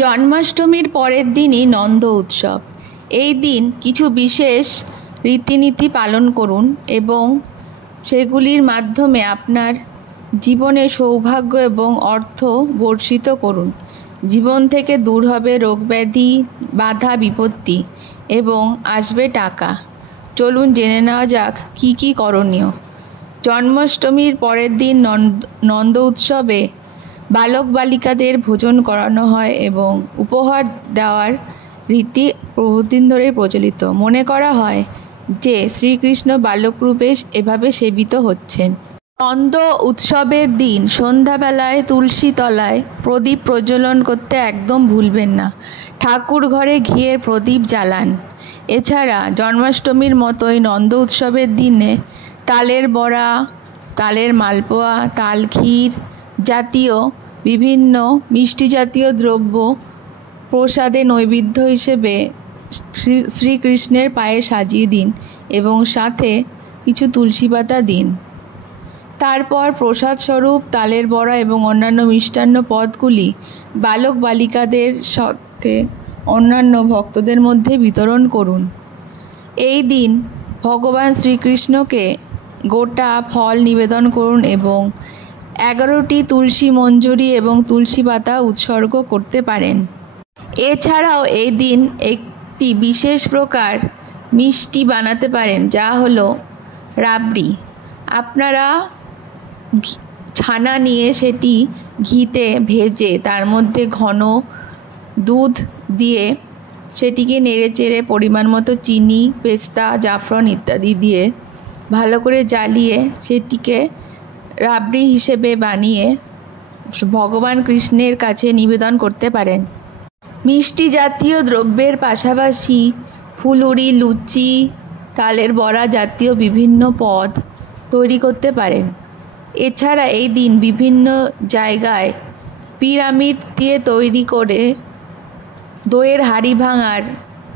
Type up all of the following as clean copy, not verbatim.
জন্মাষ্টমীর পরের দিনই নন্দ উৎসব। এই দিন কিছু বিশেষ রীতিনীতি পালন করুন এবং সেগুলির মাধ্যমে আপনার জীবনে সৌভাগ্য এবং অর্থ বর্ষিত করুন। জীবন থেকে দূর হবে রোগব্যাধি, বাধা বিপত্তি এবং আসবে টাকা। চলুন জেনে নেওয়া যাক কী কী করণীয়। জন্মাষ্টমীর পরের দিন নন্দ উৎসবে বালক বালিকাদের ভোজন করানো হয় এবং উপহার দেওয়ার রীতি বহুদিন ধরে প্রচলিত। মনে করা হয় যে শ্রীকৃষ্ণ বালকরূপে এভাবে সেবিত হচ্ছেন। নন্দ উৎসবের দিন সন্ধ্যাবেলায় তুলসী তলায় প্রদীপ প্রজ্বলন করতে একদম ভুলবেন না। ঠাকুর ঘরে ঘিয়ের প্রদীপ জ্বালান। এছাড়া জন্মাষ্টমীর মতোই নন্দ উৎসবের দিনে তালের বড়া, তালের মালপোয়া, তাল ক্ষীর জাতীয় বিভিন্ন মিষ্টি জাতীয় দ্রব্য প্রসাদে নৈবেদ্য হিসেবে শ্রীকৃষ্ণের পায়ে সাজিয়ে দিন এবং সাথে কিছু তুলসী পাতা দিন। তারপর প্রসাদ স্বরূপ তালের বড়া এবং অন্যান্য মিষ্টান্ন পদগুলি বালক বালিকাদের সাথে অন্যান্য ভক্তদের মধ্যে বিতরণ করুন। এই দিন ভগবান শ্রীকৃষ্ণকে গোটা ফল নিবেদন করুন এবং 11টি তুলসী মঞ্জরি এবং তুলসী পাতা উৎসর্গ করতে পারেন। এছাড়াও এই দিন একটি বিশেষ প্রকার মিষ্টি বানাতে পারেন, যা হলো রাবড়ি। আপনারা ছানা নিয়ে সেটি ঘিতে ভেজে তার মধ্যে ঘন দুধ দিয়ে সেটিকে নেড়েচেড়ে পরিমাণ মতো চিনি, পেস্তা, জাফরান ইত্যাদি দিয়ে ভালো করে জ্বালিয়ে সেটিকে রাবড়ি হিসেবে বানিয়ে ভগবান কৃষ্ণের কাছে নিবেদন করতে পারেন। মিষ্টি জাতীয় দ্রব্যের পাশাপাশি ফুলুরি, লুচি, তালের বড়া জাতীয় বিভিন্ন পদ তৈরি করতে পারেন। এছাড়া এই দিন বিভিন্ন জায়গায় পিরামিড দিয়ে তৈরি করে দইয়ের হাঁড়ি ভাঙার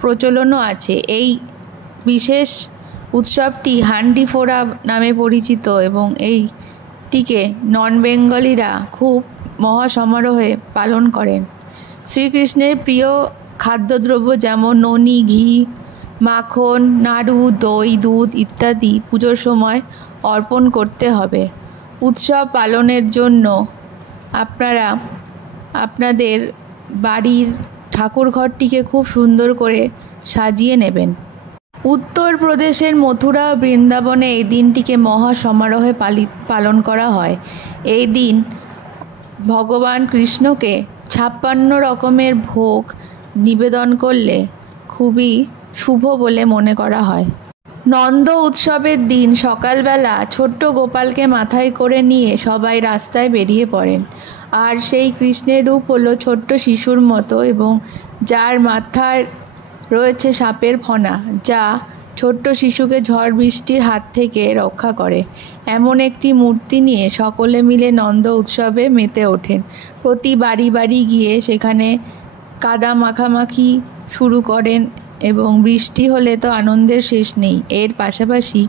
প্রচলনও আছে। এই বিশেষ উৎসবটি হান্ডি ফোড়া নামে পরিচিত এবং এইটিকে নন বেঙ্গলিরা খুব মহাসমারোহে পালন করেন। শ্রীকৃষ্ণের প্রিয় খাদ্যদ্রব্য যেমন ননি, ঘি, মাখন, নাড়ু, দই, দুধ ইত্যাদি পুজোর সময় অর্পণ করতে হবে। উৎসব পালনের জন্য আপনারা আপনাদের বাড়ির ঠাকুরঘরটিকে খুব সুন্দর করে সাজিয়ে নেবেন। উত্তরপ্রদেশের মথুরা ও বৃন্দাবনে এই দিনটিকে মহা সমারোহে পালন করা হয়। এই দিন ভগবান কৃষ্ণকে 56 রকমের ভোগ নিবেদন করলে খুবই শুভ বলে মনে করা হয়। নন্দ উৎসবের দিন সকালবেলা ছোট্ট গোপালকে মাথায় করে নিয়ে সবাই রাস্তায় বেরিয়ে পড়েন। আর সেই কৃষ্ণের রূপ হলো ছোট্ট শিশুর মতো এবং যার মাথায় রয়েছে সাপের ফনা, যা ছোট্ট শিশুকে ঝড় বৃষ্টির হাত থেকে রক্ষা করে। এমন একটি মূর্তি নিয়ে সকলে মিলে নন্দ উৎসবে মেতে ওঠেন। প্রতি বাড়ি বাড়ি গিয়ে সেখানে কাদা মাখামাখি শুরু করেন এবং বৃষ্টি হলে তো আনন্দের শেষ নেই। এর পাশাপাশি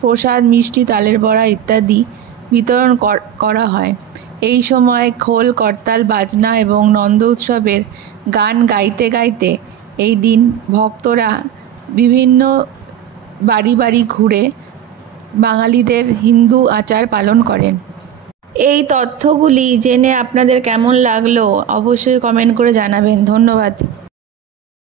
প্রসাদ, মিষ্টি, তালের বড়া ইত্যাদি বিতরণ করা হয়। এই সময় খোল, করতাল, বাজনা এবং নন্দ উৎসবের গান গাইতে গাইতে এই দিন ভক্তরা বিভিন্ন বাড়ি বাড়ি ঘুরে বাঙালিদের হিন্দু আচার পালন করেন। এই তথ্যগুলি জেনে আপনাদের কেমন লাগলো অবশ্যই কমেন্ট করে জানাবেন। ধন্যবাদ।